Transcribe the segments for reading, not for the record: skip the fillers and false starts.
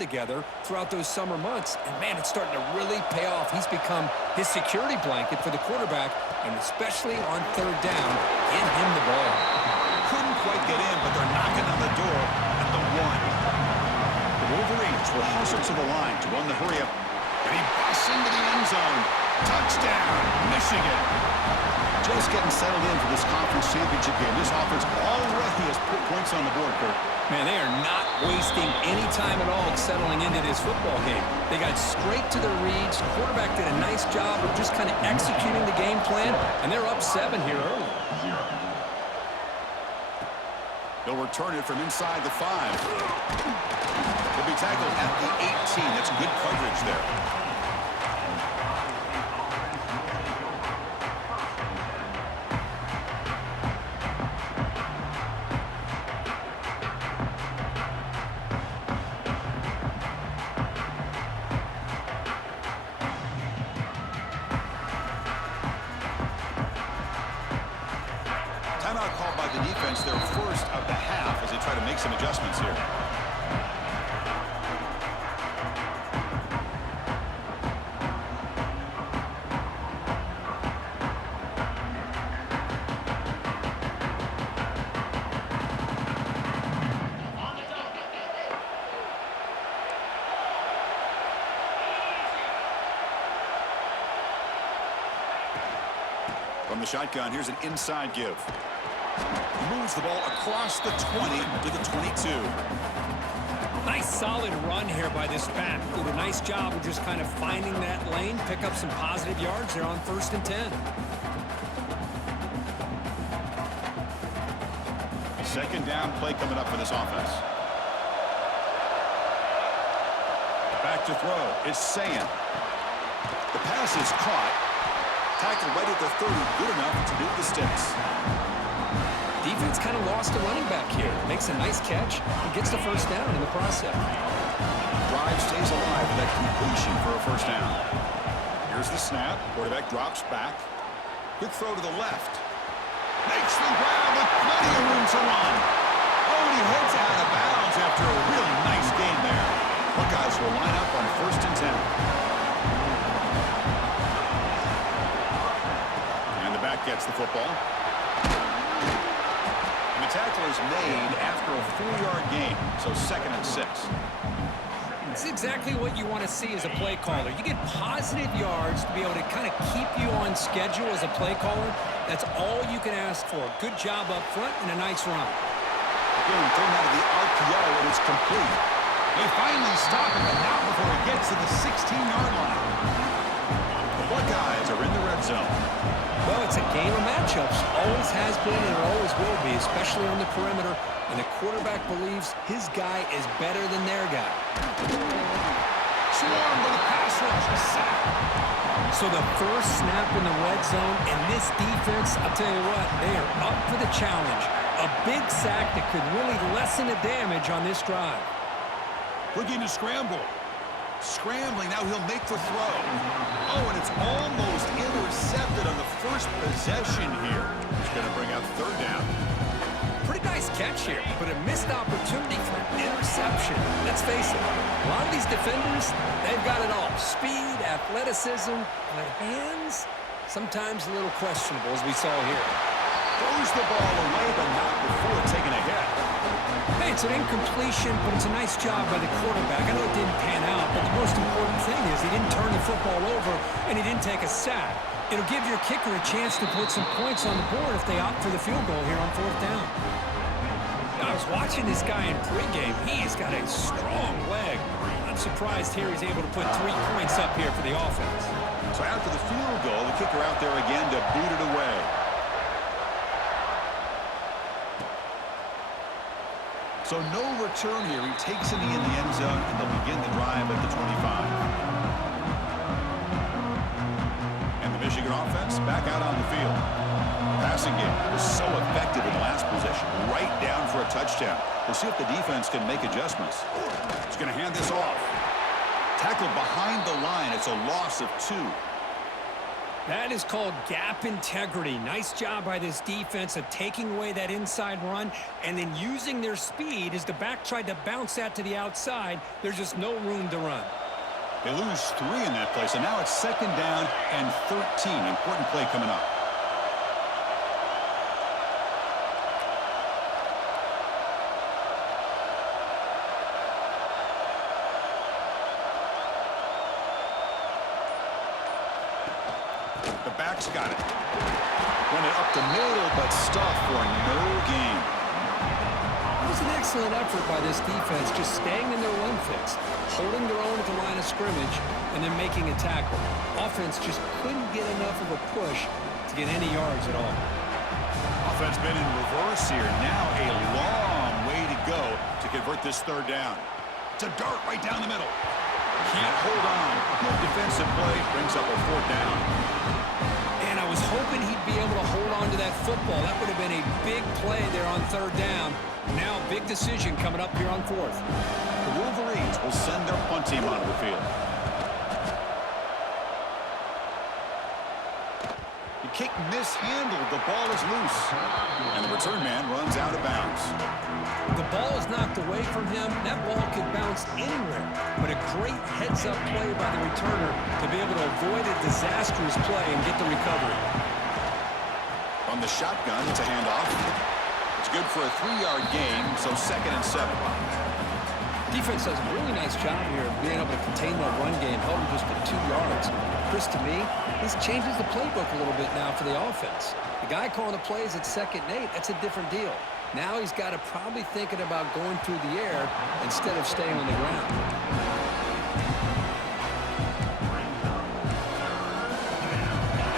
together throughout those summer months. And, man, it's starting to really pay off. He's become his security blanket for the quarterback, and especially on third down, get him the ball. Couldn't quite get in, but they're knocking on the door at the 1. The Wolverines will hustle to the line to run the hurry-up. And he busts into the end zone. Touchdown, Michigan. Just getting settled in for this conference championship game. This offense already has put points on the board, Kurt. Man, they are not wasting any time at all settling into this football game. They got straight to their reads. Quarterback did a nice job of just kind of executing the game plan, and they're up 7 here early. They'll return it from inside the 5. He'll be tackled at the 18. That's good coverage there. Timeout called by the defense, their first of the half, as they try to make some adjustments here. From the shotgun, here's an inside give. Moves the ball across the 20 to the 22. Nice solid run here by this back. Did a nice job of just kind of finding that lane, pick up some positive yards there on 1st and 10. Second down play coming up for this offense. Back to throw. It's Saying. The pass is caught. Tackled right at the 30. Good enough to move the sticks. Defense kind of lost a running back here. Makes a nice catch and gets the first down in the process. Drive stays alive with that completion for a first down. Here's the snap. Quarterback drops back. Quick throw to the left. Makes the grab with plenty of room to run. Oh, and he heads out of bounds after a really nice gain there. Buckeyes will line up on 1st and 10. And the back gets the football. And the tackle is made after a 4-yard gain, so 2nd and 6. It's exactly what you want to see as a play caller. You get positive yards to be able to kind of keep you on schedule as a play caller. That's all you can ask for. Good job up front and a nice run. Again, thrown out of the RPO, and it's complete. They finally stop it, but not before it gets to the 16-yard line. The Buckeyes are in the red zone. Well, it's a game of matchups. Always has been and it always will be, especially on the perimeter. And the quarterback believes his guy is better than their guy. Swarm with a pass rush, a sack. So the first snap in the red zone, and this defense, I'll tell you what, they are up for the challenge. A big sack that could really lessen the damage on this drive. Looking to scramble. Scrambling, now he'll make the throw. Oh, and it's almost intercepted on the first possession here. It's going to bring out 3rd down. Pretty nice catch here, but a missed opportunity for an interception. Let's face it, a lot of these defenders, they've got it all. Speed, athleticism, but hands, sometimes a little questionable, as we saw here. Throws the ball away, but not before taking a hit. Hey, it's an incompletion, but it's a nice job by the quarterback. I know it didn't pan out, but the most important thing is he didn't turn the football over and he didn't take a sack. It'll give your kicker a chance to put some points on the board if they opt for the field goal here on 4th down. I was watching this guy in pregame. He's got a strong leg. I'm surprised here he's able to put 3 points up here for the offense. So after the field goal, the kicker out there again to boot it away. So no return here. He takes it in the end zone, and they'll begin the drive at the 25. And the Michigan offense back out on the field. Passing game was so effective in the last possession, right down for a touchdown. We'll see if the defense can make adjustments. He's going to hand this off. Tackled behind the line. It's a loss of 2. That is called gap integrity. Nice job by this defense of taking away that inside run and then using their speed as the back tried to bounce that to the outside. There's just no room to run. They lose 3 in that play, so now it's 2nd down and 13. Important play coming up. The back's got it. Run it up the middle, but stuffed for no gain. It was an excellent effort by this defense, just staying in their run fix, holding their own at the line of scrimmage, and then making a tackle. Offense just couldn't get enough of a push to get any yards at all. Offense been in reverse here. Now a long way to go to convert this 3rd down. It's a dart right down the middle. Can't hold on. Good defensive play. Brings up a 4th down. And I was hoping he'd be able to hold on to that football. That would have been a big play there on 3rd down. Now big decision coming up here on 4th. The Wolverines will send their punt team onto the field. The kick mishandled. The ball is loose. And the return man runs out of bounds. The ball is knocked away from him. That ball could bounce anywhere. But a great heads-up play by the returner to be able to avoid a disastrous play and get the recovery. From the shotgun, it's a handoff. It's good for a 3-yard gain, so 2nd and 7. Defense does a really nice job here of being able to contain that run game, held him just at 2 yards. Chris, to me, this changes the playbook a little bit now for the offense. The guy calling the plays at 2nd and 8, that's a different deal. Now he's got to probably thinking about going through the air instead of staying on the ground.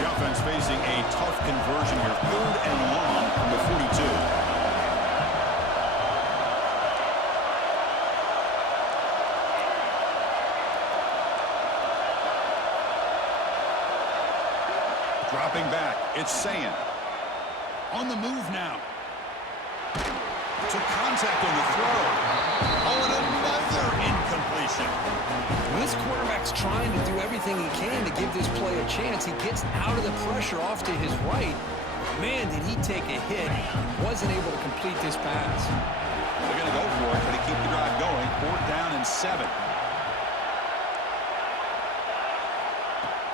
The offense facing a tough conversion here. 3rd and long from the 42. Dropping back, it's Ncaa. On the move now. Took contact on the throw. Oh, and another incompletion. This quarterback's trying to do everything he can to give this play a chance. He gets out of the pressure off to his right. Man, did he take a hit. Wasn't able to complete this pass. They're going to go for it, but to keep the drive going. 4th down and 7.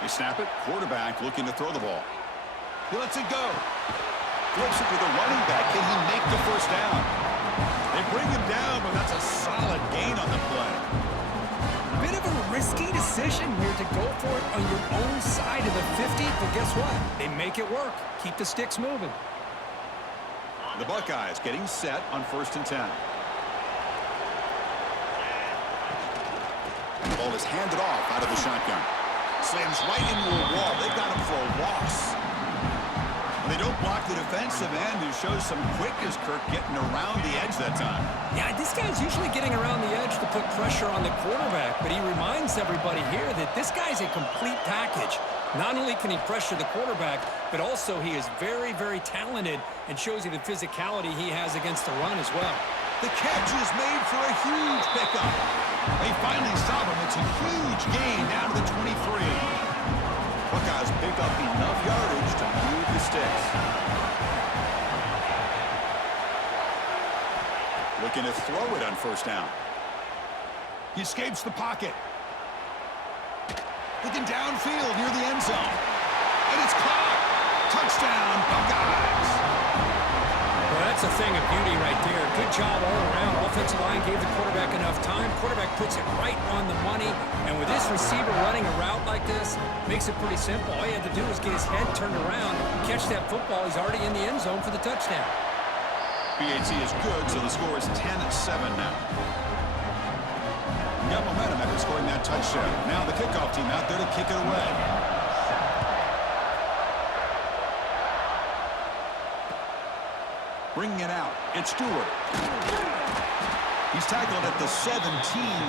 They snap it. Quarterback looking to throw the ball. He lets it go. Flips it to the running back. Can he make the 1st down? They bring him down, but that's a solid gain on the play. Bit of a risky decision here to go for it on your own side of the 50, but guess what? They make it work. Keep the sticks moving. The Buckeyes getting set on 1st and 10. The ball is handed off out of the shotgun. Slams right into a wall. They've got him for a loss. They don't block the defensive end, who shows some quickness, Kirk, getting around the edge that time. Yeah, this guy's usually getting around the edge to put pressure on the quarterback, but he reminds everybody here that this guy's a complete package. Not only can he pressure the quarterback, but also he is very, very talented and shows you the physicality he has against the run as well. The catch is made for a huge pickup. They finally stop him. It's a huge gain down to the 23. Buckeyes pick up enough yardage to move the sticks. Looking to throw it on 1st down. He escapes the pocket. Looking downfield near the end zone. And it's caught. Touchdown, Buckeyes. Well, that's a thing of beauty right there. Good job all around. Offensive line gave the quarterback enough time. Quarterback puts it right on the money. And with this receiver running a route like this, makes it pretty simple. All he had to do was get his head turned around, catch that football. He's already in the end zone for the touchdown. BAT is good, so the score is 10-7 now. Got momentum after scoring that touchdown. Now the kickoff team out there to kick it away. Bringing it out, it's Stewart. He's tackled at the 17,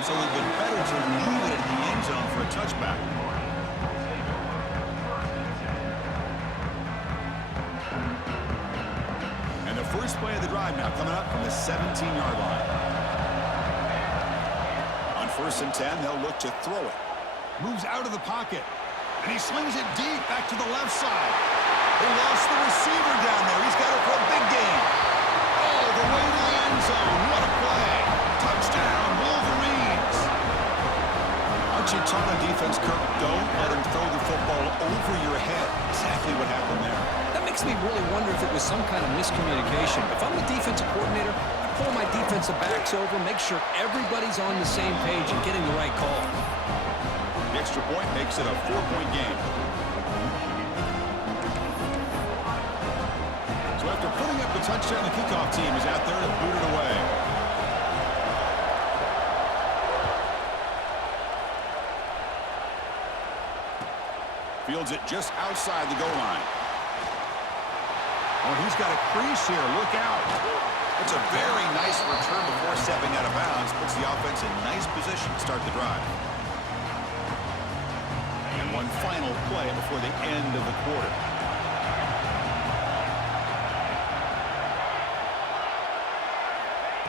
so it would have been better to leave it in the end zone for a touchback. And the first play of the drive now coming up from the 17-yard line. On 1st and 10, they'll look to throw it. Moves out of the pocket. And he slings it deep back to the left side. They lost the receiver down there. He's got it for a big game. All the way to the end zone. What a play. Touchdown, Wolverines. Aren't you taught on defense, Kirk? Don't let him throw the football over your head. Exactly what happened there. That makes me really wonder if it was some kind of miscommunication. If I'm the defensive coordinator, I pull my defensive backs over, make sure everybody's on the same page and getting the right call. The extra point makes it a 4-point game. So after putting up the touchdown, the kickoff team is out there to boot it away. Fields it just outside the goal line. Oh, he's got a crease here. Look out. It's a very nice return before stepping out of bounds. Puts the offense in nice position to start the drive. And one final play before the end of the quarter.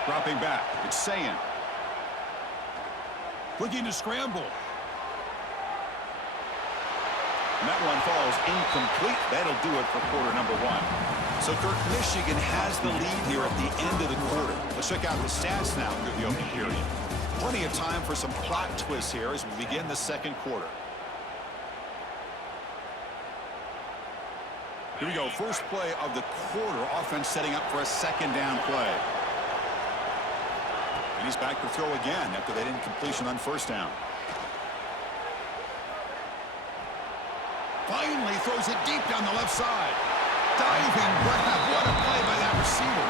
Dropping back. It's Ncaa. Looking to scramble. And that one falls incomplete. That'll do it for quarter number one. So, Kirk, Michigan has the lead here at the end of the quarter. Let's check out the stats now through the opening period. Plenty of time for some plot twists here as we begin the second quarter. Here we go. First play of the quarter. Offense setting up for a second down play. And he's back to throw again after that incompletion on first down. Finally throws it deep down the left side. Diving grab. What a play by that receiver.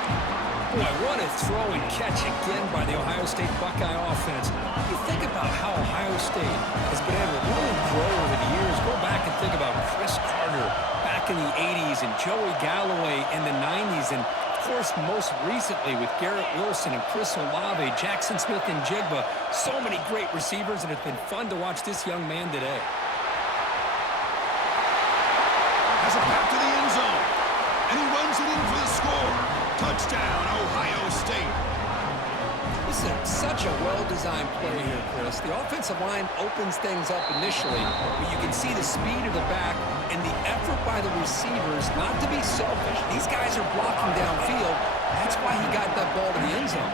Boy, what a throw and catch again by the Ohio State Buckeye offense. You think about how Ohio State has been able to really grow over the years. Go back and think about Chris Carter back in the 80s and Joey Galloway in the 90s. And, of course, most recently with Garrett Wilson and Chris Olave, Jackson Smith and Jigba. So many great receivers, and it's been fun to watch this young man today. Has it back to the end zone. And he runs it in for the score. Touchdown, Ohio State. This is such a well-designed play here, Chris. The offensive line opens things up initially, but you can see the speed of the back and the effort by the receivers not to be selfish. These guys are blocking downfield. That's why he got that ball to the end zone.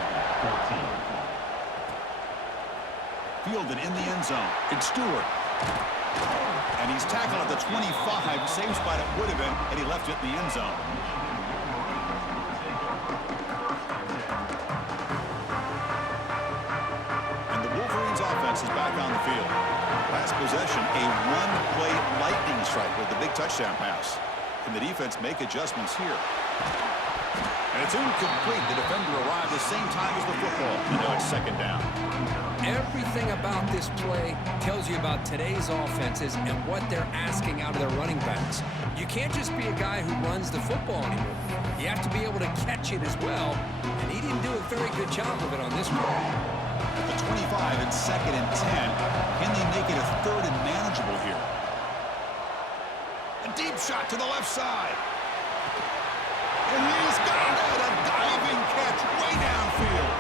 Fielded in the end zone. It's Stewart. And he's tackled at the 25. Same spot it would have been, and he left it in the end zone. And the Wolverines offense is back on the field. Last possession, a one-play lightning strike with the big touchdown pass. Can the defense make adjustments here? And it's incomplete. The defender arrived the same time as the football. And now it's second down. Everything about this play tells you about today's offenses and what they're asking out of their running backs. You can't just be a guy who runs the football anymore. You have to be able to catch it as well, and he didn't do a very good job of it on this play. At the 25 and 2nd and 10, can they make it a third and manageable here? A deep shot to the left side. And he's got it, a diving catch way downfield.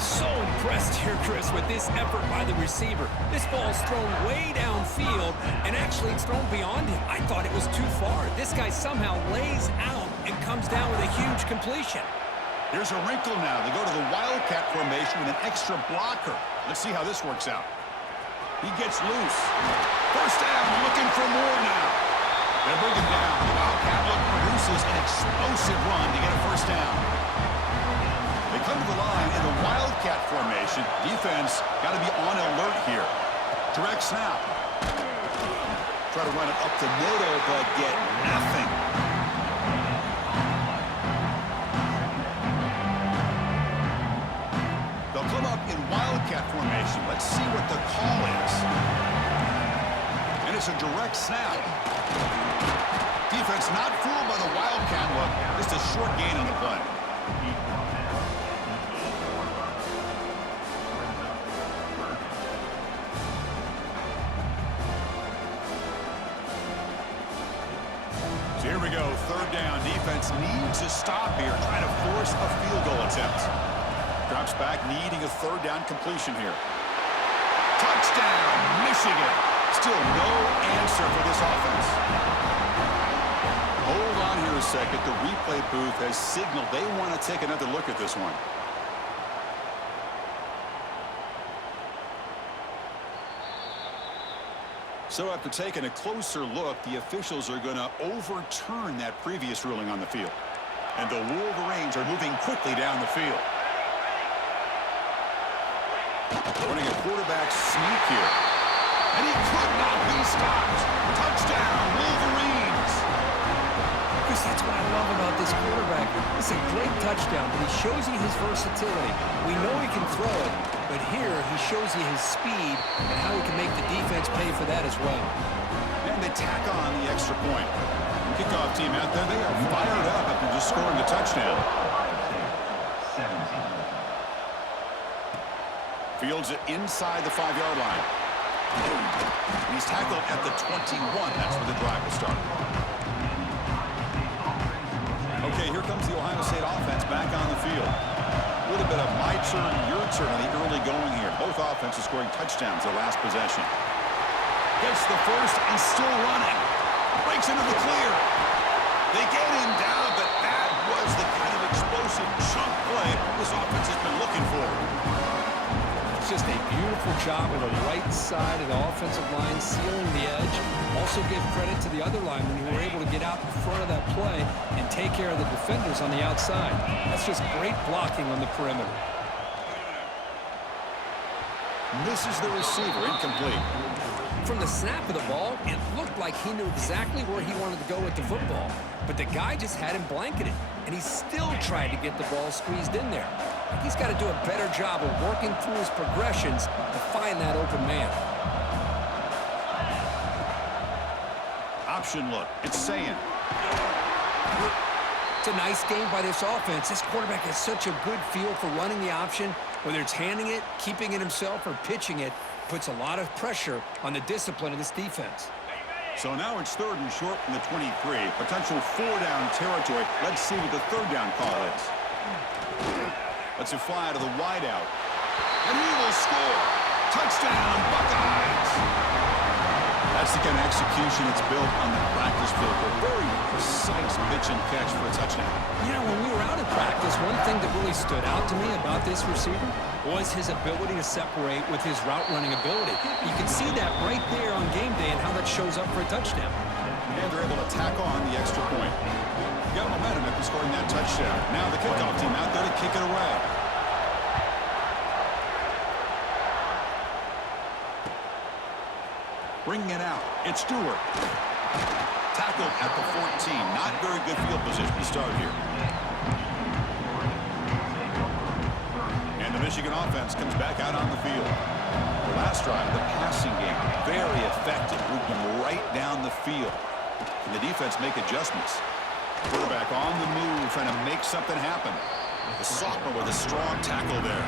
So impressed here, Chris, with this effort by the receiver. This ball's thrown way downfield, and actually it's thrown beyond him. I thought it was too far. This guy somehow lays out and comes down with a huge completion. Here's a wrinkle now. They go to the Wildcat formation with an extra blocker. Let's see how this works out. He gets loose. First down, looking for more now. They bring him down. The Wildcat look produces an explosive run to get a first down. They come to the line in the Wildcat formation. Defense got to be on alert here. Direct snap. Try to run it up to middle, but get nothing. They'll come up in Wildcat formation. Let's see what the call is. And it's a direct snap. Defense not fooled by the Wildcat look. Just a short gain on the play. So here we go, third down. Defense needs a stop here, trying to force a field goal attempt. Drops back, needing a third down completion here. Touchdown, Michigan. Still no answer for this offense. Hold on here a second. The replay booth has signaled they want to take another look at this one. So after taking a closer look, the officials are going to overturn that previous ruling on the field. And the Wolverines are moving quickly down the field. Running a quarterback sneak here. And he could not be stopped. Touchdown, Wolverines. Chris, that's what I love about this quarterback. It's a great touchdown, but he shows you his versatility. We know he can throw it, but here he shows you his speed and how he can make the defense pay for that as well. And they tack on the extra point. Kickoff team out there, they are fired up after just scoring a touchdown. Fields it inside the 5-yard line. And he's tackled at the 21. That's where the drive will start. Okay, here comes the Ohio State offense back on the field. A little bit of my turn, your turn on the early going here. Both offenses scoring touchdowns their last possession. Gets the first and still running. Breaks into the clear. They get him down, but that was the kind of explosive chunk play this offense has been looking for. Just a beautiful job of the right side of the offensive line, sealing the edge. Also give credit to the other linemen who were able to get out in front of that play and take care of the defenders on the outside. That's just great blocking on the perimeter. Misses the receiver, incomplete. From the snap of the ball, it looked like he knew exactly where he wanted to go with the football. But the guy just had him blanketed, and he still tried to get the ball squeezed in there. He's got to do a better job of working through his progressions to find that open man. Option look. It's saying. It's a nice game by this offense. This quarterback has such a good feel for running the option. Whether it's handing it, keeping it himself, or pitching it, puts a lot of pressure on the discipline of this defense. So now it's 3rd and short from the 23. Potential 4-down territory. Let's see what the 3rd down call is. Lets it fly to the wideout. And he will score. Touchdown, Buckeyes. That's the kind of execution that's built on the practice field. A very precise pitch and catch for a touchdown. You know, when we were out at practice, one thing that really stood out to me about this receiver was his ability to separate with his route running ability. You can see that right there on game day and how that shows up for a touchdown. And they're able to tack on the extra point. Got momentum after scoring that touchdown. Now the kickoff team out there to kick it away. Bringing it out. It's Stewart. Tackled at the 14. Not very good field position to start here. And the Michigan offense comes back out on the field. The last drive, the passing game, very effective. Moved them right down the field. And the defense make adjustments. Quarterback on the move, trying to make something happen. The sophomore with a strong tackle there.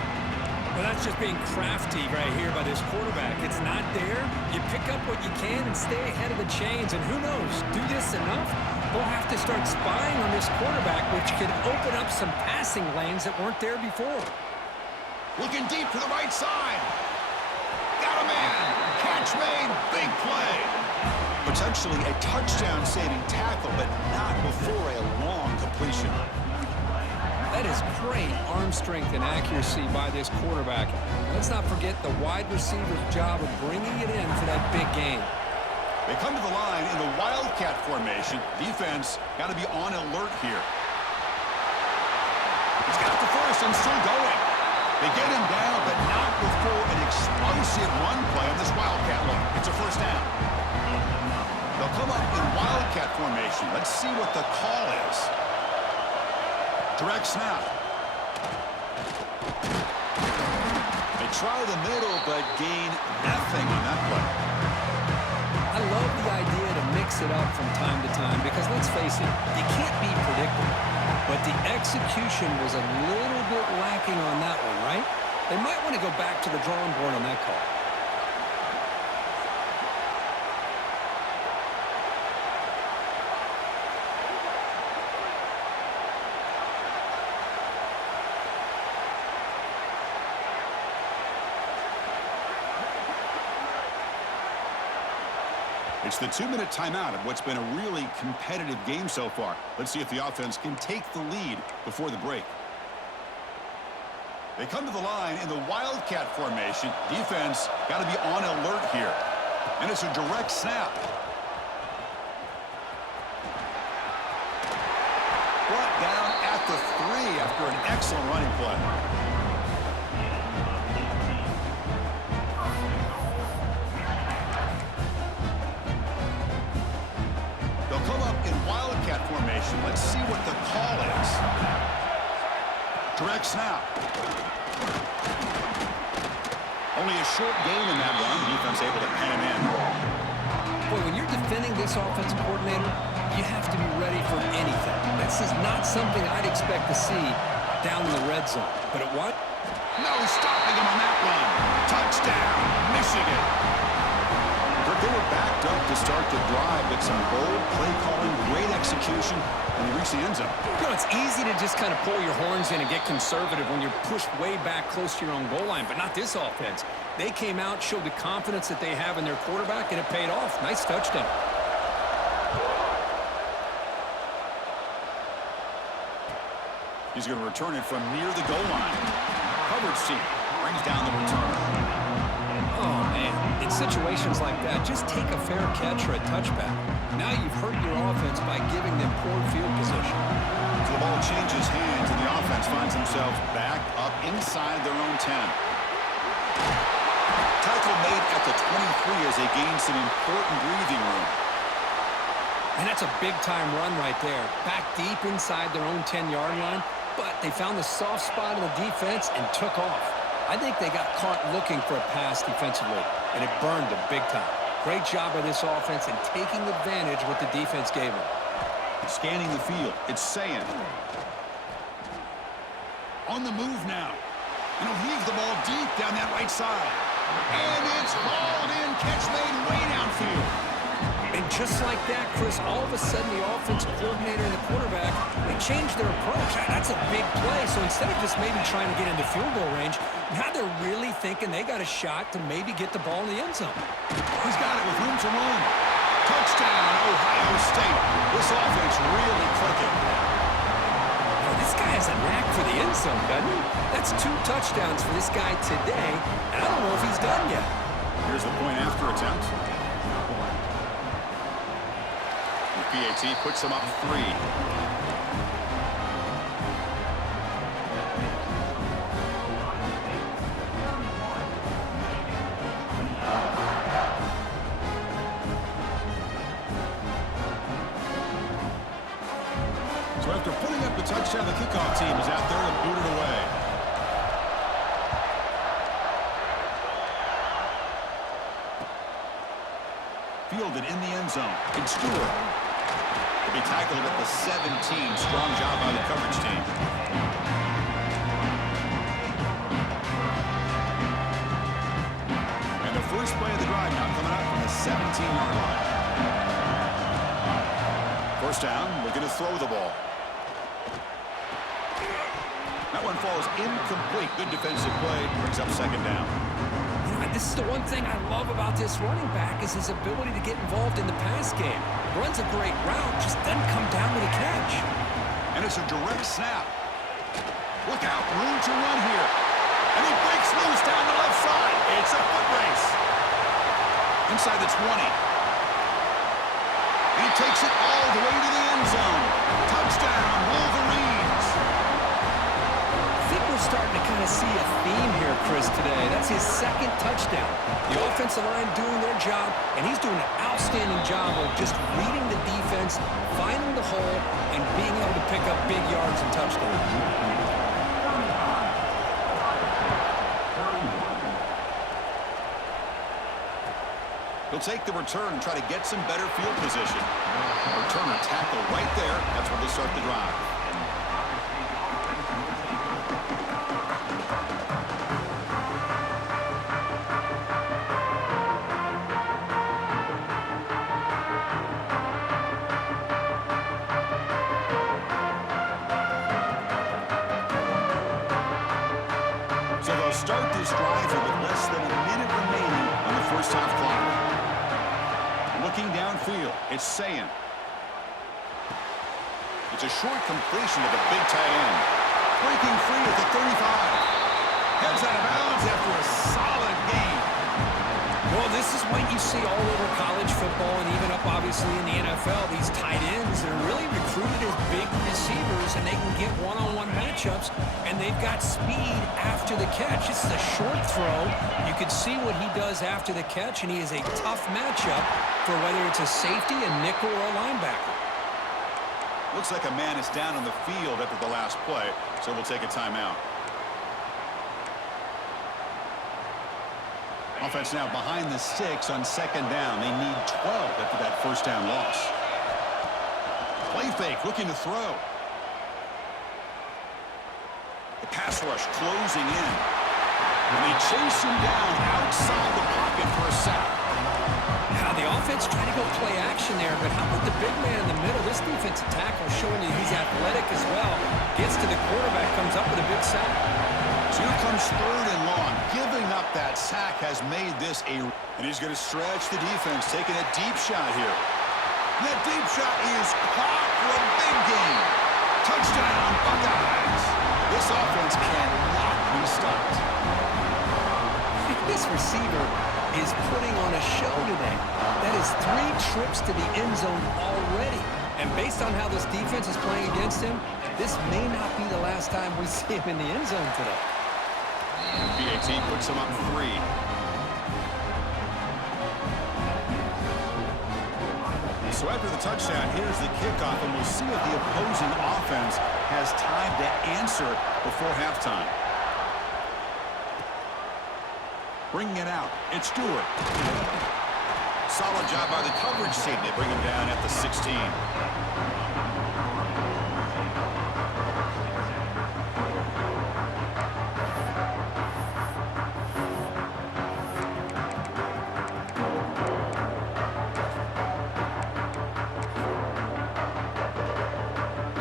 Well, that's just being crafty right here by this quarterback. It's not there. You pick up what you can and stay ahead of the chains. And who knows, do this enough, we'll have to start spying on this quarterback, which could open up some passing lanes that weren't there before. Looking deep to the right side. Got a man. Catch made. Big play. Potentially a touchdown-saving tackle, but not before a long completion. That is great arm strength and accuracy by this quarterback. Let's not forget the wide receiver's job of bringing it in for that big game. They come to the line in the Wildcat formation. Defense got to be on alert here. He's got the first and still going. They get him down, but not before an explosive run play on this Wildcat look. It's a first down. They'll come up in Wildcat formation. Let's see what the call is. Direct snap. They try the middle, but gain nothing on that play. I love the idea to mix it up from time to time because, let's face it, you can't be predictable. But the execution was a little bit lacking on that one, right? They might want to go back to the drawing board on that call. It's the 2-minute timeout of what's been a really competitive game so far. Let's see if the offense can take the lead before the break. They come to the line in the Wildcat formation. Defense got to be on alert here. And it's a direct snap. Brought down at the 3 after an excellent running play. They'll come up in Wildcat formation. Let's see what the call is. Direct snap. Only a short gain in that one. Defense able to pan him in. Boy, when you're defending this offensive coordinator, you have to be ready for anything. This is not something I'd expect to see down in the red zone. But at what? No stopping him on that run. Touchdown, Michigan. They were backed up to start the drive, but some bold play calling, great execution, and they reached the end zone. You know, it's easy to just kind of pull your horns in and get conservative when you're pushed way back close to your own goal line, but not this offense. They came out, showed the confidence that they have in their quarterback, and it paid off. Nice touchdown. He's going to return it from near the goal line. Coverage team brings down the return. Oh, man. In situations like that, just take a fair catch or a touchback. Now you've hurt your offense by giving them poor field position. So the ball changes hands, and the offense finds themselves back up inside their own 10. Tackle made at the 23 as they gain some important breathing room. And that's a big-time run right there. Back deep inside their own 10-yard line, but they found the soft spot in the defense and took off. I think they got caught looking for a pass defensively, and it burned them big time. Great job by this offense in taking advantage of what the defense gave them. Scanning the field, it's saying. On the move now. And he'll heave the ball deep down that right side. And it's hauled in, catch made way downfield. And just like that, Chris, all of a sudden the offensive coordinator and the quarterback, they changed their approach. That's a big play. So instead of just maybe trying to get into field goal range, now they're really thinking they got a shot to maybe get the ball in the end zone. He's got it with room to run. Touchdown, Ohio State. This offense really clicking. Oh, this guy has a knack for the end zone, doesn't he? That's 2 touchdowns for this guy today, and I don't know if he's done yet. Here's the point after attempt. PAT puts them up 3. So after putting up the touchdown, the kickoff team is out there and boot it away. Fielded in the end zone. It's Stewart. Be tackled at the 17. Strong job by the coverage team. And the first play of the drive now coming out from the 17-yard line. First down, we're going to throw the ball. That one falls incomplete. Good defensive play. Brings up second down. This is the one thing I love about this running back is his ability to get involved in the pass game. Runs a great route, just doesn't come down with a catch. And it's a direct snap. Look out, room to run here. And he breaks loose down the left side. It's a foot race. Inside the 20. And he takes it all the way to the end zone. Touchdown, Wolverines. I think we're starting to kind of see a theme here, Chris, today. That's his 2nd touchdown. The offensive line doing their job, and he's doing an outstanding job of just reading the defense, finding the hole, and being able to pick up big yards and touchdowns. He'll take the return and try to get some better field position. Returner tackle right there. That's where they start the drive. Start this drive with less than a minute remaining on the first half clock. Looking down. he's saying. It's a short completion to the big tight end. Breaking free at the 35. Heads out of bounds after a solid gain. Well, this is what you see all over college football and even up, obviously, in the NFL. These tight ends that are really recruited as big receivers, and they can get one-on-one matchups, and they've got speed after the catch. This is a short throw. You can see what he does after the catch, and he is a tough matchup for whether it's a safety, a nickel, or a linebacker. Looks like a man is down on the field after the last play, so we'll take a timeout. Offense now behind the 6 on second down. They need 12 after that first down loss. Play fake, looking to throw. The pass rush closing in. And they chase him down outside the pocket for a sack. Now the offense trying to go play action there, but how about the big man in the middle? This defensive tackle showing that he's athletic as well. Gets to the quarterback, comes up with a big sack. So here comes third and long. Giving up that sack has made this a... And he's going to stretch the defense, taking a deep shot here. And that deep shot is caught for a big gain. Touchdown, Buckeyes. This offense cannot be stopped. This receiver is putting on a show today. That is 3 trips to the end zone already. And based on how this defense is playing against him, this may not be the last time we see him in the end zone today. BAT puts him up 3. So after the touchdown, here's the kickoff, and we'll see if the opposing offense has time to answer before halftime. Bringing it out, it's Stewart. Solid job by the coverage team. They bring him down at the 16.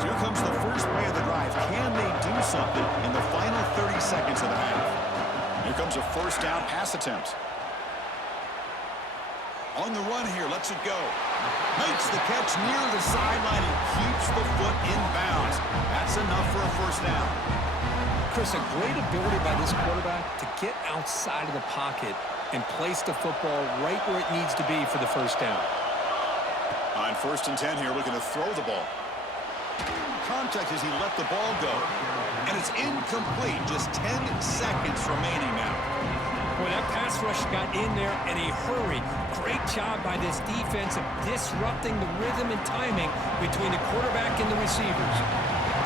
Here comes the first play of the drive. Can they do something in the final 30 seconds of the half? Here comes a first down pass attempt. On the run here, lets it go. Makes the catch near the sideline and keeps the foot in bounds. That's enough for a first down. Chris, a great ability by this quarterback to get outside of the pocket and place the football right where it needs to be for the first down. On 1st and 10 here, looking to throw the ball. Contact as he let the ball go. And it's incomplete. Just 10 seconds remaining now. Boy, that pass rush got in there in a hurry. Great job by this defense of disrupting the rhythm and timing between the quarterback and the receivers.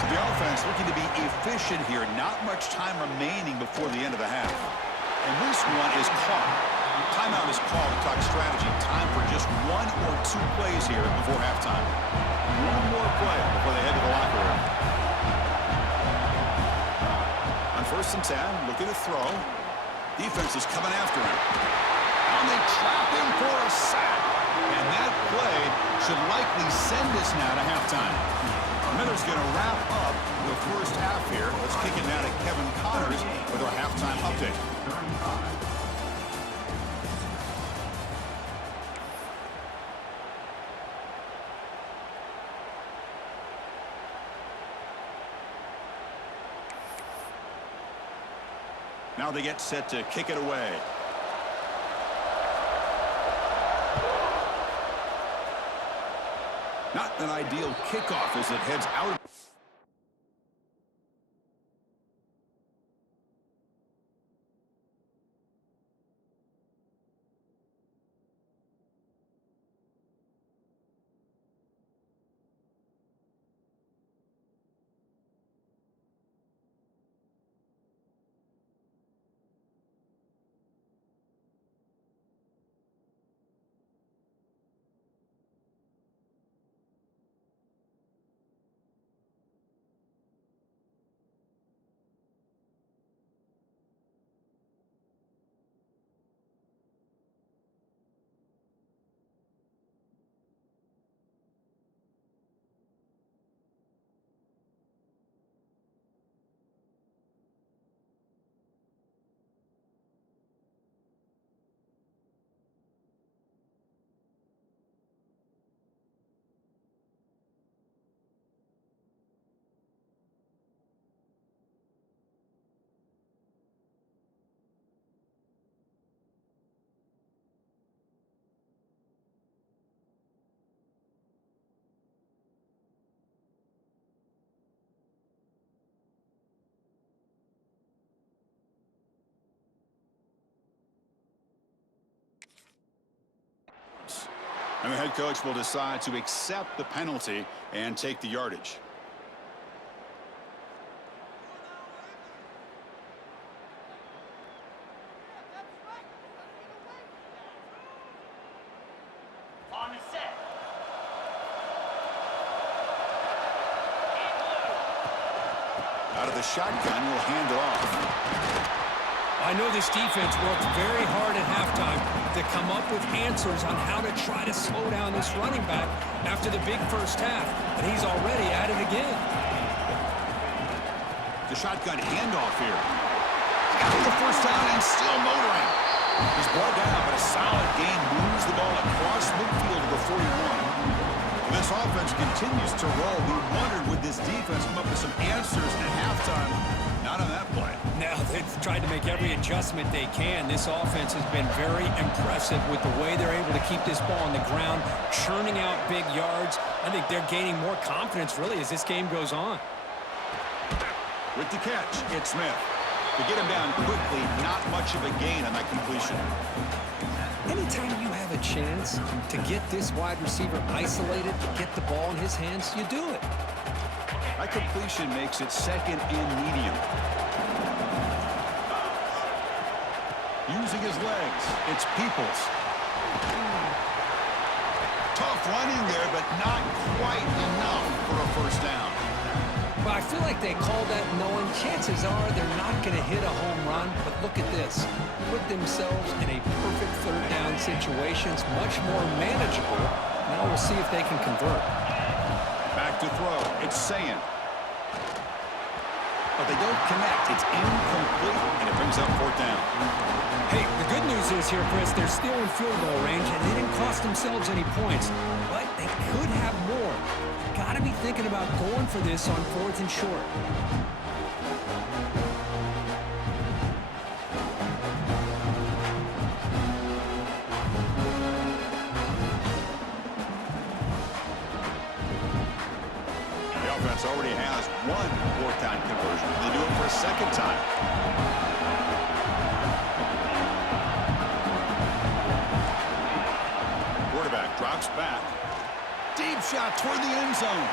So the offense looking to be efficient here. Not much time remaining before the end of the half. And this one is caught. Timeout is called to talk strategy. Time for just 1 or 2 plays here before halftime. One more play before they head to the locker room. On 1st and 10, looking to throw. Defense is coming after him. And they trap him for a sack. And that play should likely send us now to halftime. Miller's going to wrap up the first half here. Let's kick it now to Kevin Connors with our halftime update. Now they get set to kick it away. Not an ideal kickoff as it heads out. And the head coach will decide to accept the penalty and take the yardage. Out of the shotgun, will hand it off. I know this defense worked very hard at halftime to come up with answers on how to try to slow down this running back after the big first half, and he's already at it again. The shotgun handoff here. Got the first down and still motoring. He's brought down, but a solid gain moves the ball across midfield to the 41. This offense continues to roll. We wondered, would this defense come up with some answers at halftime? Not on that play. Now they've tried to make every adjustment they can. This offense has been very impressive with the way they're able to keep this ball on the ground, churning out big yards. I think they're gaining more confidence, really, as this game goes on. With the catch, it's Smith. To get him down quickly, not much of a gain on that completion. Anytime you have a chance to get this wide receiver isolated, to get the ball in his hands, you do it. That completion makes it second and medium. Using his legs, it's Peoples. Tough running there, but not quite enough for a first down. Well, I feel like they called that knowing chances are they're not going to hit a home run, but look at this. Put themselves in a perfect third down situation. It's much more manageable. Now we'll see if they can convert. Back to throw. It's Saying. But they don't connect. It's incomplete, and it brings up fourth down. Hey, the good news is here, Chris, they're still in field goal range, and they didn't cost themselves any points. But they could have more. Got to be thinking about going for this on fourth and short. The offense already has one fourth-down conversion. They do it for a second time. Quarterback drops back. Deep shot toward the end zone.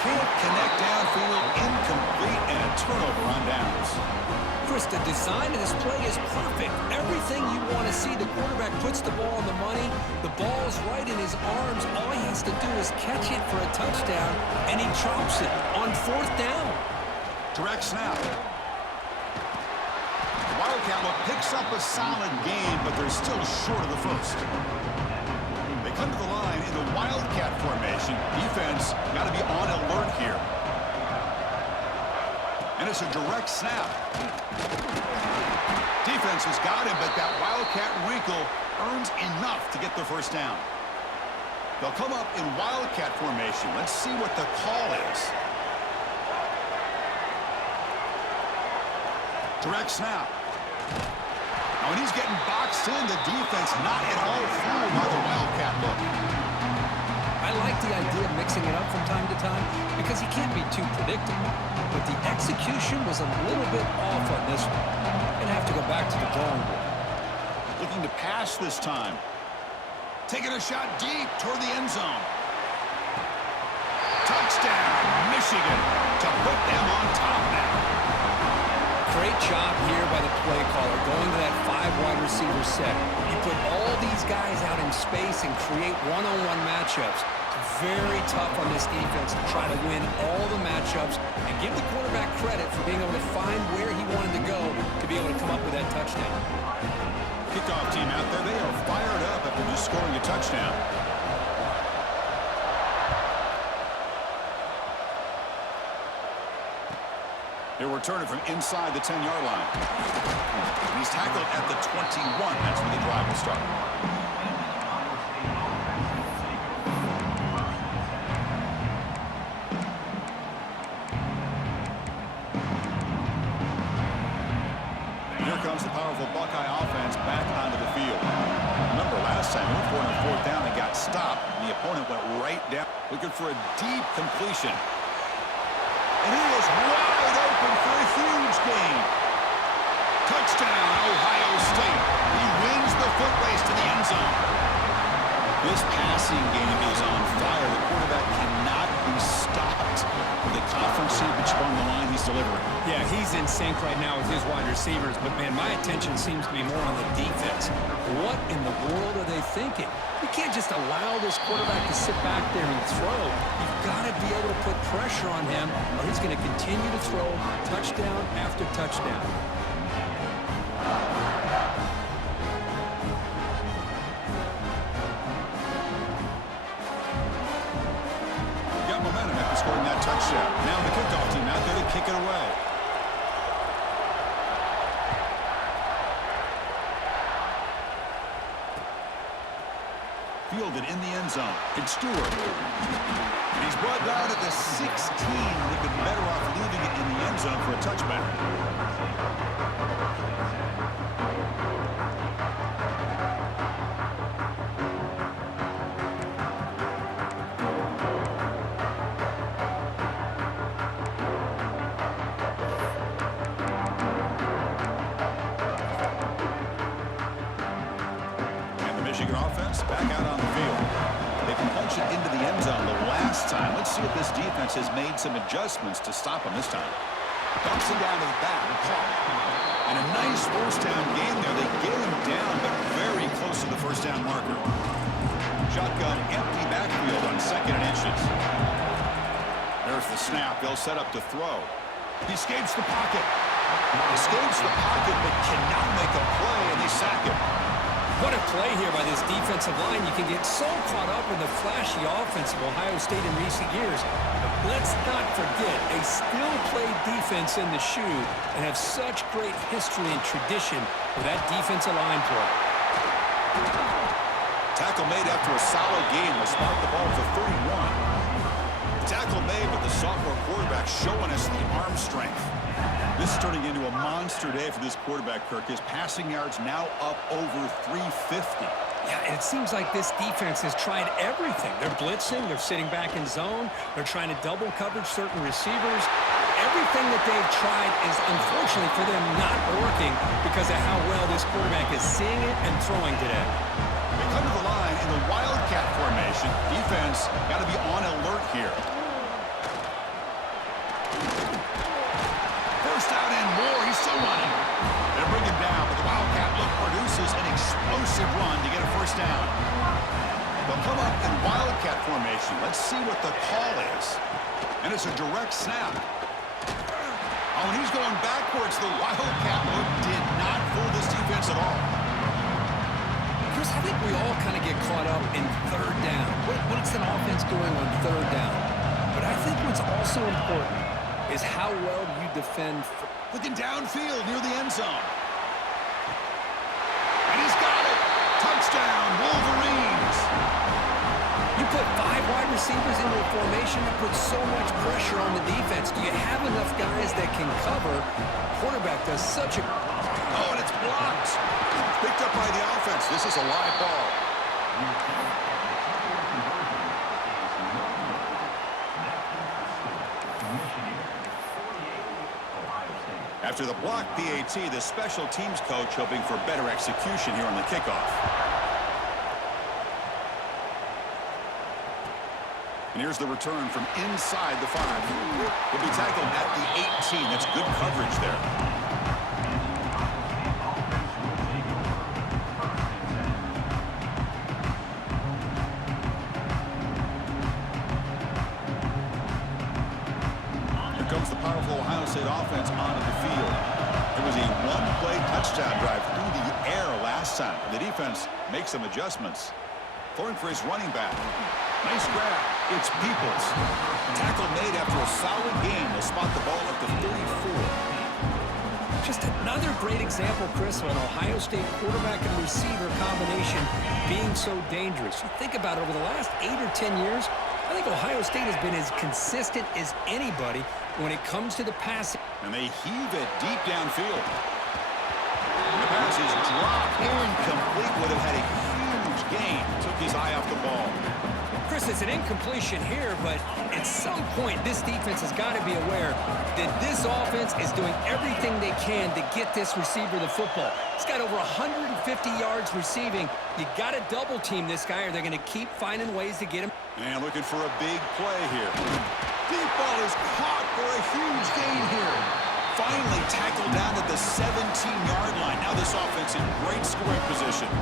Can't connect downfield, incomplete, and a turnover on downs. Chris, the design of this play is perfect. Everything you want to see. The quarterback puts the ball on the money. The ball's right in his arms. All he has to do is catch it for a touchdown, and he drops it on fourth down. Direct snap. The Wildcat picks up a solid gain, but they're still short of the first. They come to the line in the Wildcat formation. Defense got to be on alert here. And it's a direct snap. Defense has got him, but that Wildcat wrinkle earns enough to get the first down. They'll come up in Wildcat formation. Let's see what the call is. Direct snap. Now, when he's getting boxed in, the defense not at all fooled by the Wildcat look. I like the idea of mixing it up from time to time because he can't be too predictable. But the execution was a little bit off on this one. Gonna have to go back to the drawing board. Looking to pass this time. Taking a shot deep toward the end zone. Touchdown, Michigan, to put them on top now. Great job here by the play caller, going to that 5 wide receiver set. You put all these guys out in space and create one-on-one matchups. It's very tough on this defense to try to win all the matchups and give the quarterback credit for being able to find where he wanted to go to be able to come up with that touchdown. Kickoff team out there, they are fired up after just scoring a touchdown. They're returning from inside the 10-yard line. And he's tackled at the 21. That's where the drive will start. And here comes the powerful Buckeye offense back onto the field. Remember last time, we went for a fourth down and got stopped. And the opponent went right down, looking for a deep completion. And he is wide open for a huge gain. Touchdown, Ohio State. He wins the foot race to the end zone. This passing game is on fire. The quarterback cannot be stopped. With the conference championship on the line, he's delivering. Yeah, he's in sync right now with his wide receivers, but, man, my attention seems to be more on the defense. What in the world are they thinking? You can't just allow this quarterback to sit back there and throw. You've got to be able to put pressure on him, or he's going to continue to throw touchdown after touchdown. Momentum after scoring that touchdown. Now the kickoff team out there to kick it away. Fielded in the end zone. It's Stewart. And he's brought down at the 16. Would have been better off leaving it in the end zone for a touchback. Michigan offense back out on the field. They can punch it into the end zone the last time. Let's see if this defense has made some adjustments to stop him this time. Dumps it down to the back. And a nice first down game there. They get him down, but very close to the first down marker. Shotgun, empty backfield on 2nd and inches. There's the snap. They'll set up to throw. He escapes the pocket. Escapes the pocket, but cannot make a play, and they sack him. What a play here by this defensive line. You can get so caught up in the flashy offense of Ohio State in recent years. But let's not forget, a still-played defense in the shoe and have such great history and tradition with that defensive line play. Tackle made after a solid game. Will spot the ball for 31. Tackle made, but the sophomore quarterback showing us the arm strength. This is turning into a monster day for this quarterback, Kirk. His passing yards now up over 350. Yeah, and it seems like this defense has tried everything. They're blitzing, they're sitting back in zone, they're trying to double coverage certain receivers. Everything that they've tried is, unfortunately for them, not working because of how well this quarterback is seeing it and throwing today. They come to the line in the Wildcat formation. Defense got to be on alert here. He's still running. They'll bring him down, but the Wildcat look produces an explosive run to get a first down. They'll come up in Wildcat formation. Let's see what the call is. And it's a direct snap. Oh, and he's going backwards. The Wildcat look did not fool this defense at all. Chris, I think we all kind of get caught up in third down. What's an offense doing on third down? But I think what's also important is how well you defend. Looking downfield near the end zone. And he's got it. Touchdown, Wolverines. You put 5 wide receivers into a formation that puts so much pressure on the defense. Do you have enough guys that can cover? Quarterback does such a... Oh, and it's blocked. Picked up by the offense. This is a live ball. After the block PAT, the special teams coach hoping for better execution here on the kickoff. And here's the return from inside the 5. He'll be tackled at the 18. That's good coverage there. Comes the powerful Ohio State offense onto the field. It was a one-play touchdown drive through the air last time. The defense makes some adjustments. Throwing for his running back. Nice grab. It's Peoples. Tackle made after a solid game. They'll spot the ball at the 34. Just another great example, Chris, of an Ohio State quarterback and receiver combination being so dangerous. You think about it, over the last 8 or 10 years, I think Ohio State has been as consistent as anybody when it comes to the passing. And they heave it deep downfield. The pass is dropped. Incomplete. Would have had a huge gain. Took his eye off the ball. Chris, it's an incompletion here, but at some point, this defense has got to be aware that this offense is doing everything they can to get this receiver the football. He's got over 150 yards receiving. You got to double team this guy, or they're going to keep finding ways to get him. And looking for a big play here. Deep ball is caught for a huge gain here. Finally tackled down at the 17-yard line. Now this offense in great scoring position.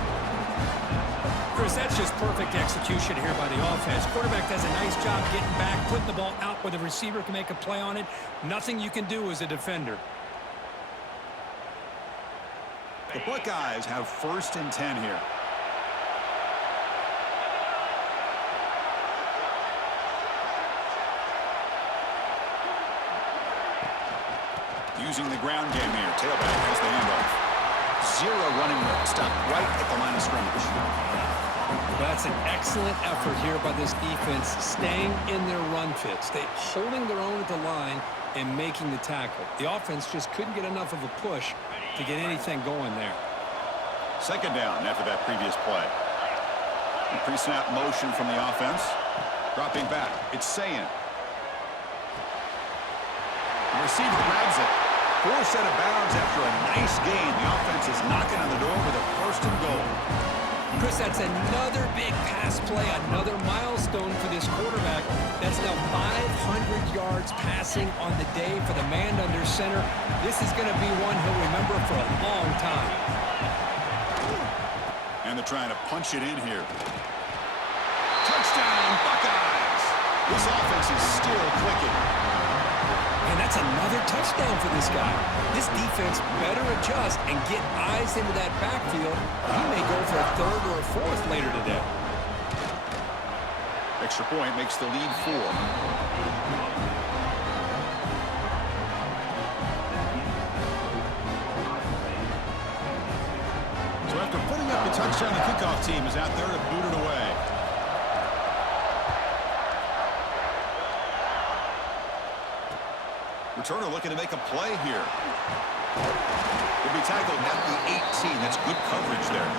Chris, that's just perfect execution here by the offense. Quarterback does a nice job getting back, putting the ball out where the receiver can make a play on it. Nothing you can do as a defender. The Buckeyes have 1st and 10 here. Using the ground game here. Tailback has the handoff. 0 running room. Stop right at the line of scrimmage. That's an excellent effort here by this defense, staying in their run fit, holding their own at the line and making the tackle. The offense just couldn't get enough of a push to get anything going there. 2nd down after that previous play. Pre-snap motion from the offense. Dropping back. It's Ncaa. The receiver grabs it. Forced out of bounds after a nice gain. The offense is knocking on the door with a 1st and goal. Chris, that's another big pass play, another milestone for this quarterback. That's now 500 yards passing on the day for the man under center. This is going to be one he'll remember for a long time. And they're trying to punch it in here. Touchdown, Buckeyes! This offense is still clicking. And that's another touchdown for this guy. This defense better adjust and get eyes into that backfield. He may go for a 3rd or a 4th later today. Extra point makes the lead 4. So after putting up the touchdown, the kickoff team is out there to boot it away. Returner looking to make a play here. Will be tackled at the 18. That's good coverage there.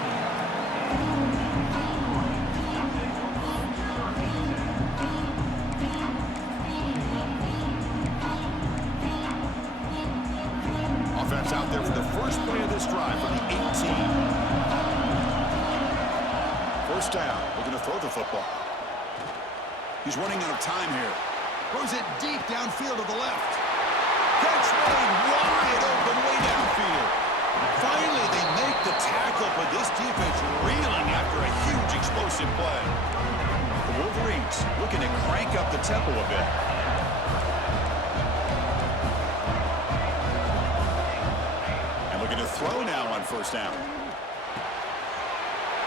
Offense out there for the first play of this drive from the 18. 1st down. Looking to throw the football. He's running out of time here. Throws it deep downfield to the left. Catch made wide open way downfield. Finally, they make the tackle, but this defense reeling after a huge explosive play. The Wolverines looking to crank up the tempo a bit. And looking to throw now on 1st down.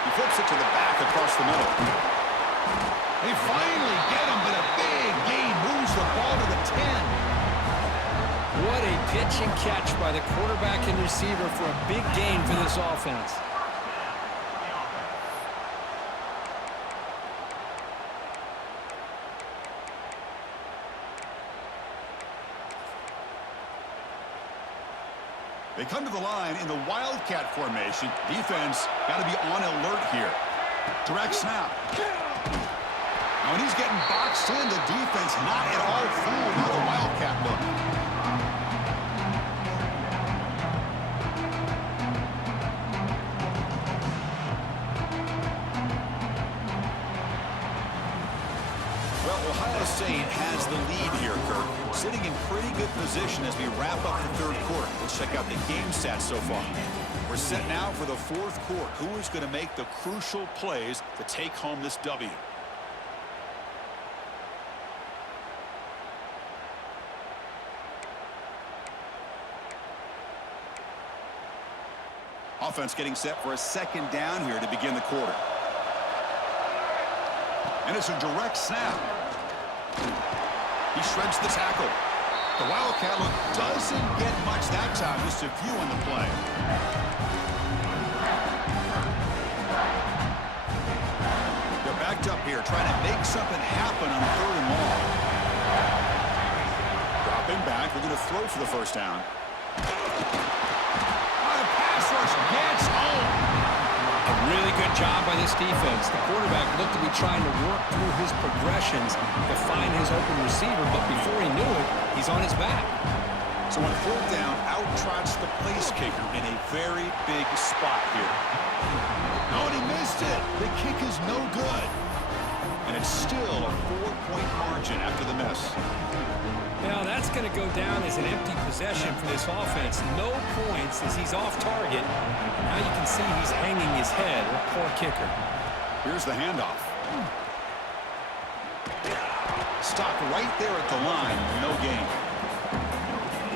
He flips it to the back across the middle. They finally get him, but a big gain moves the ball to the 10. What a pitch and catch by the quarterback and receiver for a big gain for this offense. They come to the line in the Wildcat formation. Defense got to be on alert here. Direct snap. Now when he's getting boxed in, the defense not at all fooled by the Wildcat look. Ohio State has the lead here, Kirk. Sitting in pretty good position as we wrap up the 3rd quarter. Let's check out the game stats so far. We're set now for the 4th quarter. Who is going to make the crucial plays to take home this W? Offense getting set for a 2nd down here to begin the quarter. And it's a direct snap. He shreds the tackle. The Wildcat look doesn't get much that time. Just a few on the play. They're backed up here, trying to make something happen on 3rd and long. Dropping back, we're going to throw for the 1st down. A Really good job by this defense. The quarterback looked to be trying to work through his progressions to find his open receiver, but before he knew it, he's on his back. So on fourth down, out trots the place kicker in a very big spot here. Oh, and he missed it. The kick is no good. And it's still a 4-point margin after the miss. Now that's going to go down as an empty possession for this offense. No points as he's off target. And now you can see he's hanging his head. A poor kicker. Here's the handoff. Stopped right there at the line. No gain.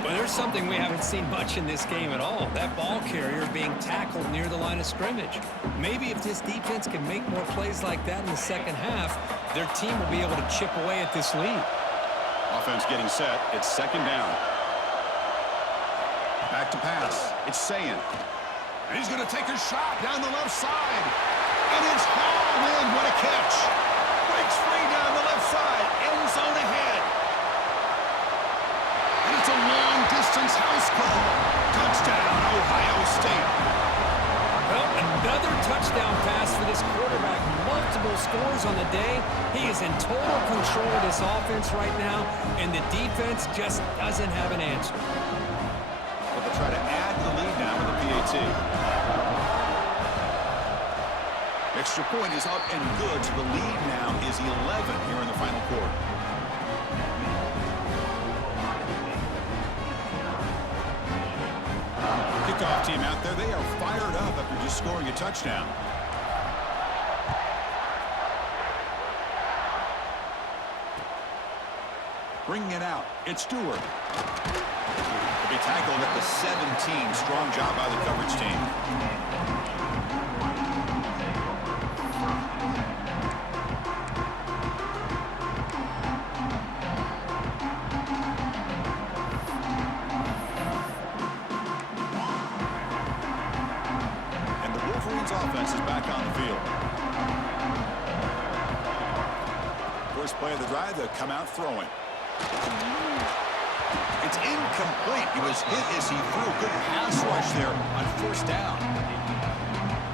Well, there's something we haven't seen much in this game at all. That ball carrier being tackled near the line of scrimmage. Maybe if this defense can make more plays like that in the second half, their team will be able to chip away at this lead. Offense getting set. It's second down. Back to pass. It's Ncaa. And he's going to take a shot down the left side. And it's hauled in. What a catch. Breaks free down the left side. End zone ahead. And it's a long-distance house call. Touchdown, Ohio State. Well, another touchdown pass for this quarterback. Multiple scores on the day. He is in total control of this offense right now, and the defense just doesn't have an answer. But they'll try to add the lead now with a PAT. Extra point is up and good, so the lead now is 11 here in the final quarter. Kickoff team out there, they are fired up after just scoring a touchdown. Bringing it out, it's Stewart. He'll be tackled at the 17. Strong job by the coverage team. And the Wolverines offense is back on the field. First play of the drive, they'll come out throwing. It's incomplete. He was hit as he threw a good pass rush there on first down.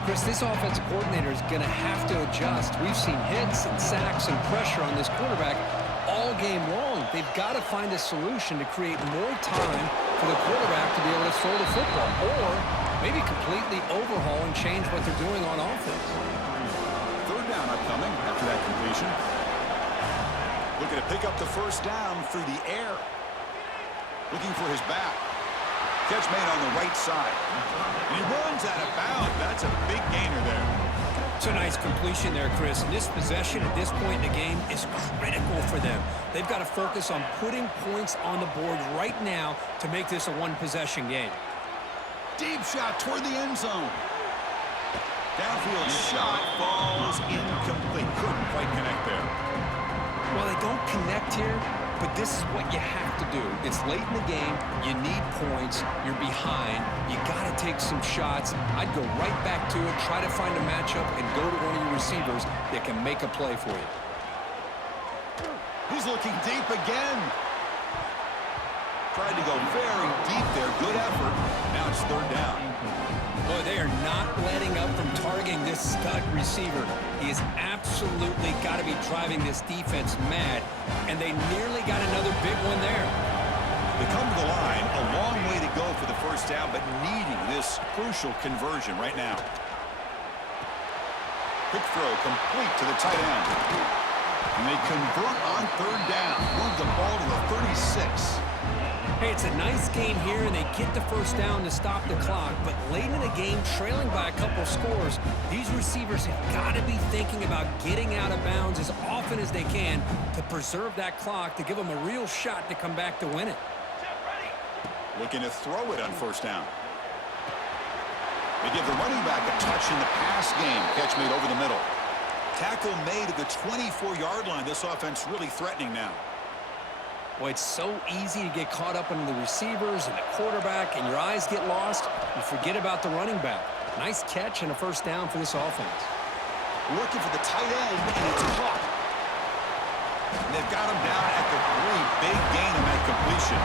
Chris, this offensive coordinator is going to have to adjust. We've seen hits and sacks and pressure on this quarterback all game long. They've got to find a solution to create more time for the quarterback to be able to throw the football, or maybe completely overhaul and change what they're doing on offense. Third down upcoming after that completion. Looking to pick up the first down through the air. Looking for his back. Catch made on the right side. And he runs out of bounds. That's a big gainer there. It's a nice completion there, Chris. And this possession at this point in the game is critical for them. They've got to focus on putting points on the board right now to make this a one-possession game. Deep shot toward the end zone. Downfield shot falls incomplete. Couldn't quite connect there. Well, they don't connect here, but this is what you have to do. It's late in the game. You need points. You're behind. You got to take some shots. I'd go right back to it, try to find a matchup, and go to one of your receivers that can make a play for you. He's looking deep again. Tried to go very deep there. Good effort. Now it's third down. Boy, they are not letting up from targeting this stud receiver. He has absolutely got to be driving this defense mad, and they nearly got another big one there. They come to the line, a long way to go for the first down, but needing this crucial conversion right now. Quick throw complete to the tight end. And they convert on third down. Move the ball to the 36. Hey, it's a nice game here, and they get the first down to stop the clock. But late in the game, trailing by a couple scores, these receivers have got to be thinking about getting out of bounds as often as they can to preserve that clock, to give them a real shot to come back to win it. Looking to throw it on first down. They give the running back a touch in the pass game. Catch made over the middle. Tackle made at the 24-yard line. This offense really threatening now. Boy, it's so easy to get caught up in the receivers and the quarterback, and your eyes get lost. You forget about the running back. Nice catch and a first down for this offense. Looking for the tight end, and it's caught. And they've got him down at the 3. Big gain on that completion.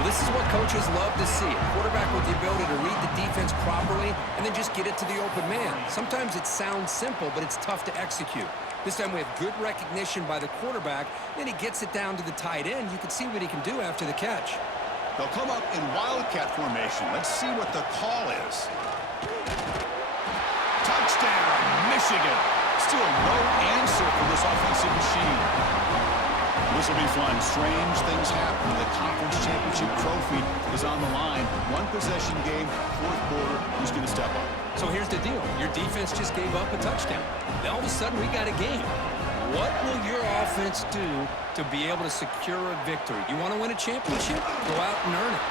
Well, this is what coaches love to see. A quarterback with the ability to read the defense properly and then just get it to the open man. Sometimes it sounds simple, but it's tough to execute. This time we have good recognition by the quarterback. Then he gets it down to the tight end. You can see what he can do after the catch. They'll come up in wildcat formation. Let's see what the call is. Touchdown, Michigan. Still no answer from this offensive machine. This will be fun. Strange things happen. The conference championship trophy is on the line. One possession game, fourth quarter. Who's going to step up? So here's the deal. Your defense just gave up a touchdown. Now all of a sudden we got a game. What will your offense do to be able to secure a victory? You want to win a championship? Go out and earn it.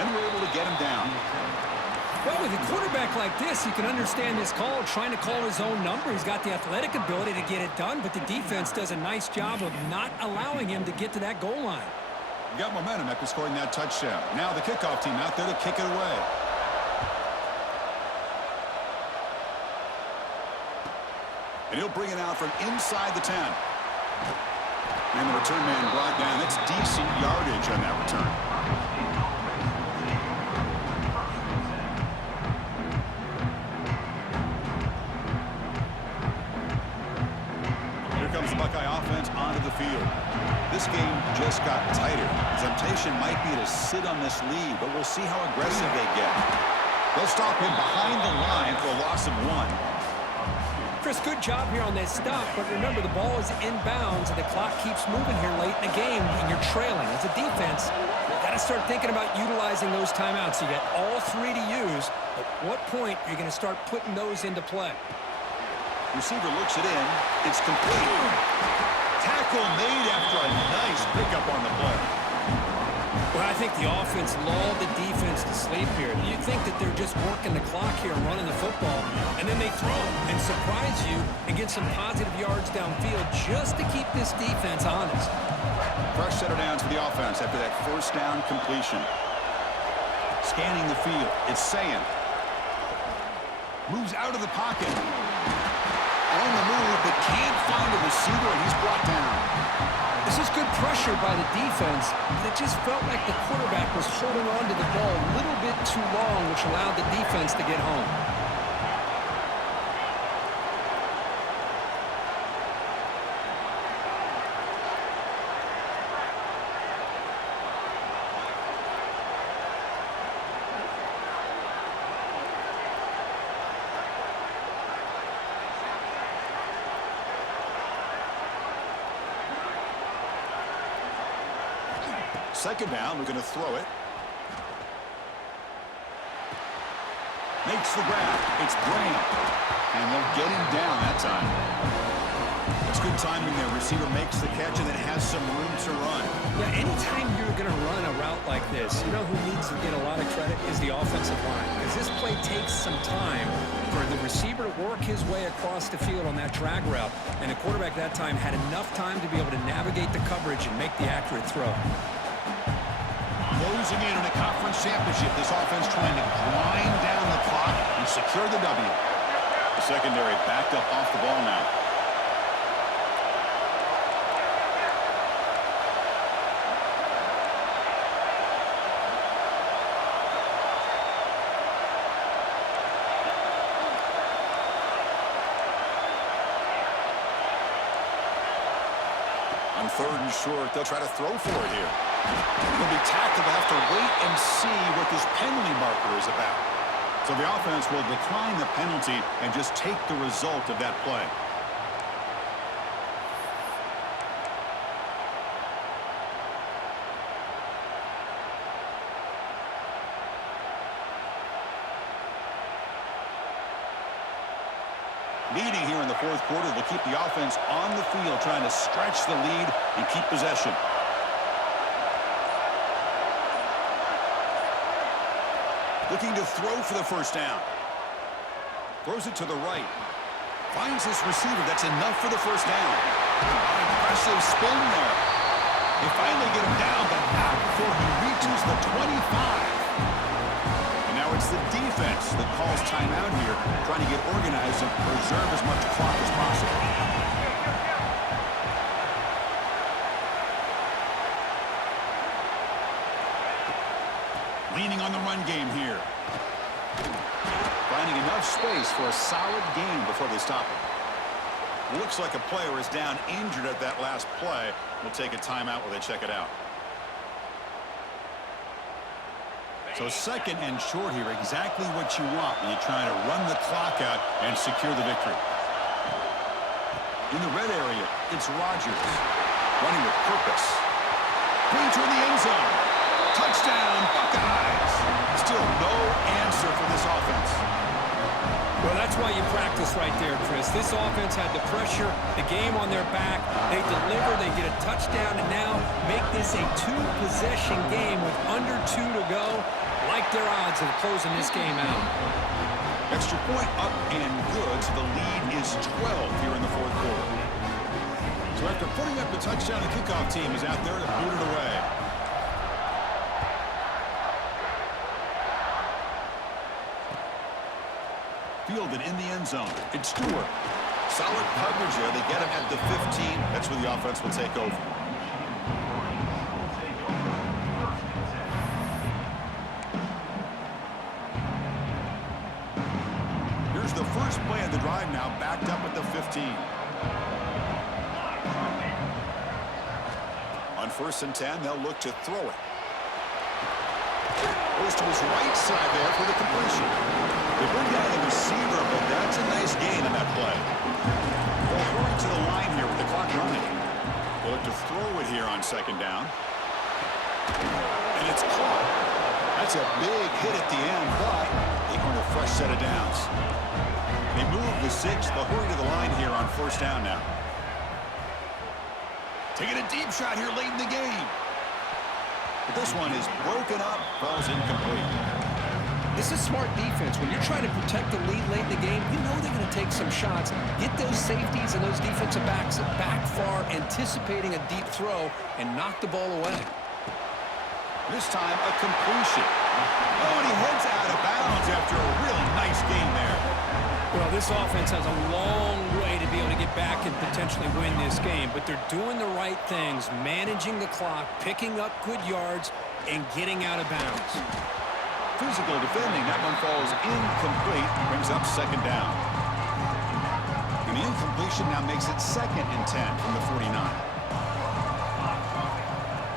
And we're able to get him down. Well, with a quarterback like this, you can understand his call, trying to call his own number. He's got the athletic ability to get it done, but the defense does a nice job of not allowing him to get to that goal line. You got momentum after scoring that touchdown. Now the kickoff team out there to kick it away. And he'll bring it out from inside the 10. And the return man brought down. That's decent yardage on that return. Here comes the Buckeye offense onto the field. This game just got tighter. The temptation might be to sit on this lead, but we'll see how aggressive they get. They'll stop him behind the line for a loss of 1. Chris, good job here on that stop, but remember the ball is inbounds and the clock keeps moving here late in the game and you're trailing. As a defense, you've got to start thinking about utilizing those timeouts. You got all 3 to use. At what point are you going to start putting those into play? Receiver looks it in. It's complete. Tackle made after a nice pickup on the play. Well, I think the offense lulled the defense to sleep here. You think that they're just working the clock here and running the football, and then they throw and surprise you and get some positive yards downfield just to keep this defense honest. Fresh set of downs for the offense after that first down completion. Scanning the field. It's Ncaa. Moves out of the pocket. On the move, but can't find a receiver, and he's brought down. This is good pressure by the defense, but it just felt like the quarterback was holding on to the ball a little bit too long, which allowed the defense to get home. Second down, we're going to throw it. Makes the grab. It's Graham. And they'll get him down that time. That's good timing there. Receiver makes the catch and then has some room to run. Yeah, anytime you're going to run a route like this, you know who needs to get a lot of credit is the offensive line. Because this play takes some time for the receiver to work his way across the field on that drag route. And the quarterback that time had enough time to be able to navigate the coverage and make the accurate throw. Closing in on a conference championship, this offense trying to grind down the clock and secure the W. The secondary backed up off the ball now. On 3rd and short, they'll try to throw for it here. He'll be tackled. They'll have to wait and see what this penalty marker is about. So the offense will decline the penalty and just take the result of that play. Leading here in the 4th quarter, they'll keep the offense on the field, trying to stretch the lead and keep possession. Looking to throw for the first down. Throws it to the right. Finds this receiver. That's enough for the first down. Impressive spin there. They finally get him down, but not before he reaches the 25. And now it's the defense that calls timeout here, trying to get organized and preserve as much clock as possible. on the run game here. Finding enough space for a solid gain before they stop it. Looks like a player is down injured at that last play. We'll take a timeout while they check it out. So second and short here, exactly what you want when you're trying to run the clock out and secure the victory. In the red area, it's Rodgers. Running with purpose. Brings her in the end zone. Touchdown, Buckeyes. Still no answer for this offense. Well, that's why you practice right there, Chris. This offense had the pressure, the game on their back. They deliver, they get a touchdown, and now make this a two-possession game with under 2 to go. Like their odds of closing this game out. Extra point up and good, so the lead is 12 here in the fourth quarter. So after putting up the touchdown, the kickoff team is out there to boot it away. Fielded in the end zone. It's Stewart. Solid coverage there. They get him at the 15. That's where the offense will take over. Here's the first play of the drive now, backed up at the 15. On 1st and 10, they'll look to throw it. Goes to his right side there for the completion. They bring down the receiver, but that's a nice gain on that play. They'll hurry to the line here with the clock running. They'll look to throw it here on 2nd down. And it's caught. That's a big hit at the end, but they earn a fresh set of downs. They move the 6. They'll hurry to the line here on 1st down now. Taking a deep shot here late in the game. But this one is broken up, falls incomplete. This is smart defense. When you're trying to protect the lead late in the game, you know they're going to take some shots. Get those safeties and those defensive backs back far, anticipating a deep throw, and knock the ball away. This time, a completion. Oh, and he heads out of bounds after a really nice game there. Well, this offense has a long way to be able to get back and potentially win this game, but they're doing the right things, managing the clock, picking up good yards, and getting out of bounds. Physical defending. That one falls incomplete. Brings up 2nd down. And the incompletion now makes it 2nd and 10 from the 49.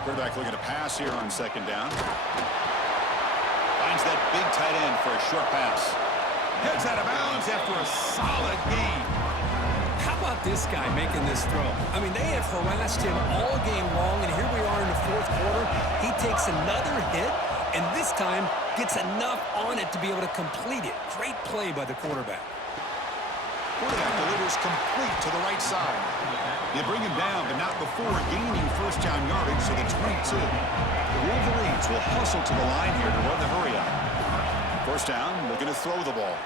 Quarterback looking to pass here on 2nd down. Finds that big tight end for a short pass. Heads out of bounds after a solid gain. How about this guy making this throw? I mean, they have harassed him all game long, and here we are in the 4th quarter. He takes another hit, and this time gets enough on it to be able to complete it. Great play by the quarterback. Quarterback delivers complete to the right side. They bring him down, but not before gaining 1st down yardage to the 22. The Wolverines will hustle to the line here to run the hurry up. 1st down, looking to throw the ball.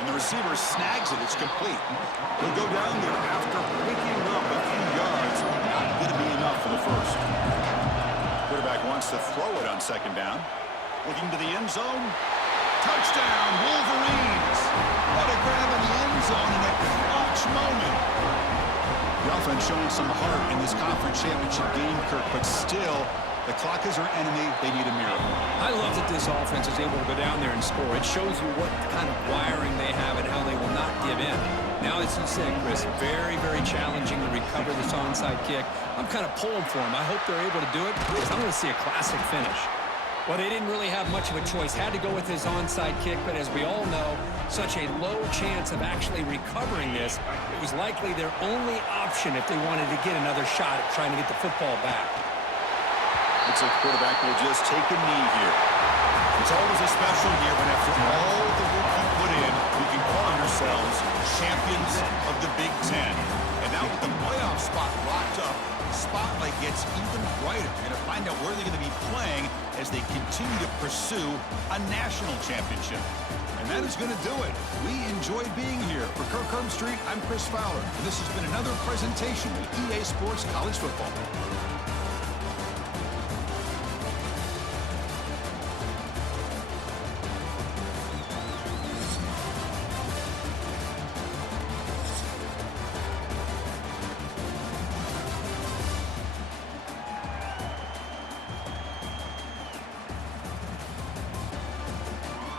And the receiver snags it. It's complete. He'll go down there after picking up a few yards. Not going to be enough for the 1st. Quarterback wants to throw it on 2nd down. Looking to the end zone. Touchdown, Wolverines. What a grab in the end zone in a clutch moment. The offense showing some heart in this conference championship game, Kirk, but still, the clock is our enemy. They need a miracle. I love that this offense is able to go down there and score. It shows you what kind of wiring they have and how they will not give in. Now, as you said, Chris, very, very challenging to recover this onside kick. I'm kind of pulling for them. I hope they're able to do it because I'm going to see a classic finish. Well, they didn't really have much of a choice. Had to go with his onside kick, but as we all know, such a low chance of actually recovering this. It was likely their only option if they wanted to get another shot at trying to get the football back. Looks like the quarterback will just take a knee here. It's always a special year when after all the work you put in, we can call ourselves champions of the Big Ten. And now with the playoff spot locked up, the spotlight gets even brighter. We're going to find out where they're going to be playing as they continue to pursue a national championship. And that is going to do it. We enjoyed being here. For Kirk Street, I'm Chris Fowler. And this has been another presentation of EA Sports College Football.